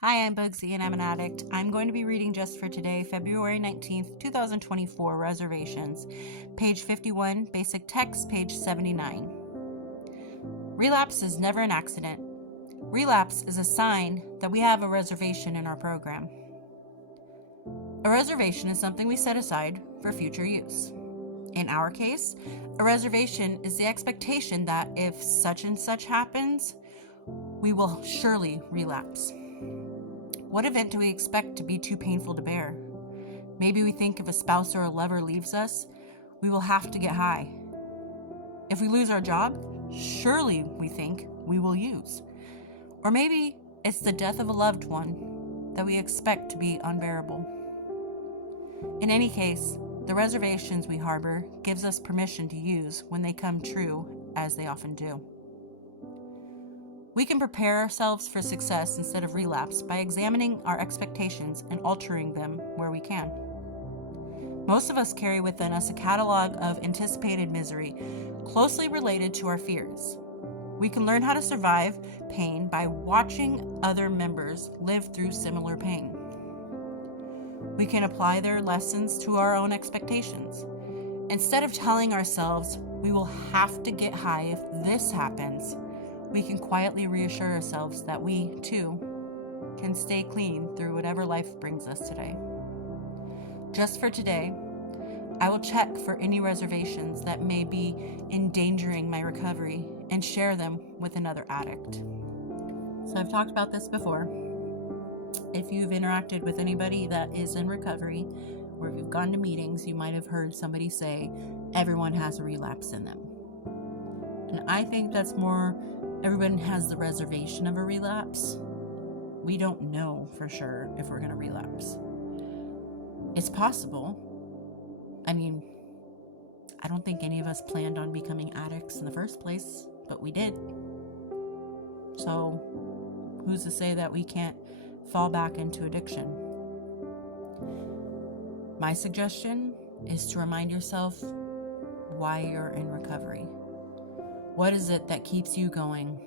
Hi, I'm Bugsy and I'm an addict. I'm going to be reading just for today, February 19th, 2024, Reservations, page 51, basic text, page 79. Relapse is never an accident. Relapse is a sign that we have a reservation in our program. A reservation is something we set aside for future use. In our case, a reservation is the expectation that if such and such happens, we will surely relapse. What event do we expect to be too painful to bear? Maybe we think if a spouse or a lover leaves us, we will have to get high. If we lose our job, surely we think we will use. Or maybe it's the death of a loved one that we expect to be unbearable. In any case, the reservations we harbor gives us permission to use when they come true, as they often do. We can prepare ourselves for success instead of relapse by examining our expectations and altering them where we can. Most of us carry within us a catalog of anticipated misery closely related to our fears. We can learn how to survive pain by watching other members live through similar pain. We can apply their lessons to our own expectations. Instead of telling ourselves we will have to get high if this happens, we can quietly reassure ourselves that we, too, can stay clean through whatever life brings us today. Just for today, I will check for any reservations that may be endangering my recovery and share them with another addict. So I've talked about this before. If you've interacted with anybody that is in recovery, or if you've gone to meetings, you might have heard somebody say, everyone has a relapse in them. And I think that's more, everyone has the reservation of a relapse. We don't know for sure if we're going to relapse. It's possible. I mean, I don't think any of us planned on becoming addicts in the first place, but we did. So, who's to say that we can't fall back into addiction? My suggestion is to remind yourself why you're in recovery. What is it that keeps you going?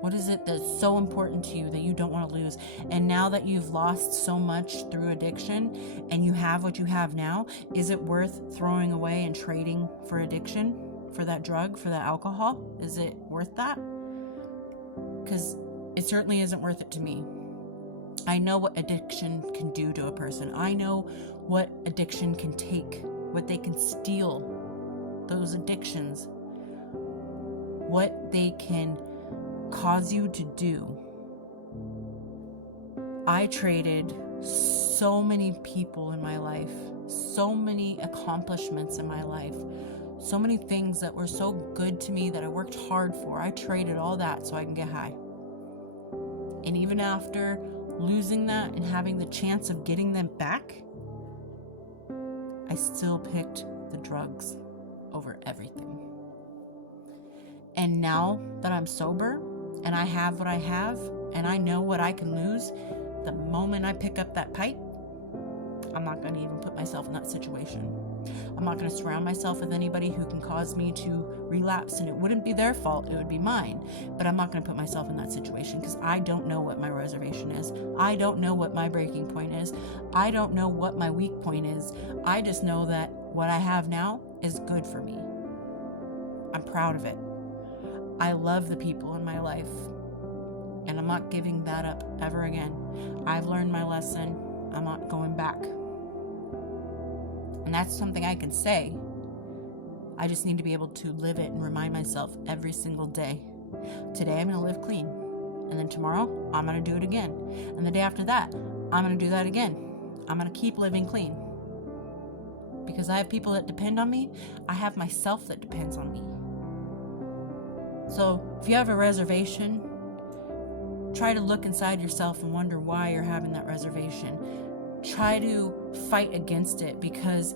What is it that's so important to you that you don't want to lose? And now that you've lost so much through addiction and you have what you have now, is it worth throwing away and trading for addiction, for that drug, for that alcohol? Is it worth that? Because it certainly isn't worth it to me. I know what addiction can do to a person. I know what addiction can take, what they can steal, those addictions, what they can cause you to do. I traded so many people in my life, so many accomplishments in my life, so many things that were so good to me that I worked hard for. I traded all that so I can get high. And even after losing that and having the chance of getting them back, I still picked the drugs over everything. And now that I'm sober and I have what I have and I know what I can lose, the moment I pick up that pipe, I'm not going to even put myself in that situation. I'm not going to surround myself with anybody who can cause me to relapse, and it wouldn't be their fault, it would be mine. But I'm not going to put myself in that situation because I don't know what my reservation is. I don't know what my breaking point is. I don't know what my weak point is. I just know that what I have now is good for me. I'm proud of it. I love the people in my life, and I'm not giving that up ever again. I've learned my lesson. I'm not going back. And that's something I can say. I just need to be able to live it and remind myself every single day. Today I'm going to live clean. And then tomorrow I'm going to do it again. And the day after that, I'm going to do that again. I'm going to keep living clean. Because I have people that depend on me. I have myself that depends on me. So if you have a reservation, try to look inside yourself and wonder why you're having that reservation. Try to fight against it, because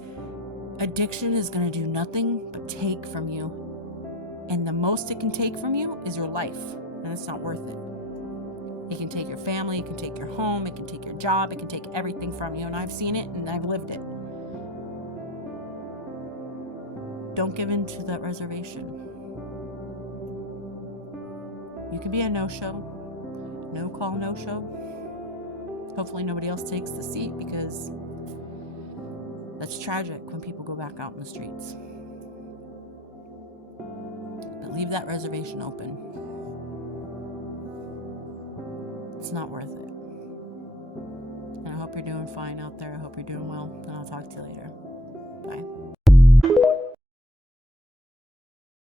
addiction is going to do nothing but take from you. And the most it can take from you is your life. And it's not worth it. It can take your family, it can take your home, it can take your job, it can take everything from you. And I've seen it and I've lived it. Don't give in to that reservation. You can be a no-show, no-call, no-show. Hopefully nobody else takes the seat, because that's tragic when people go back out in the streets. But leave that reservation open. It's not worth it. And I hope you're doing fine out there. I hope you're doing well. And I'll talk to you later. Bye.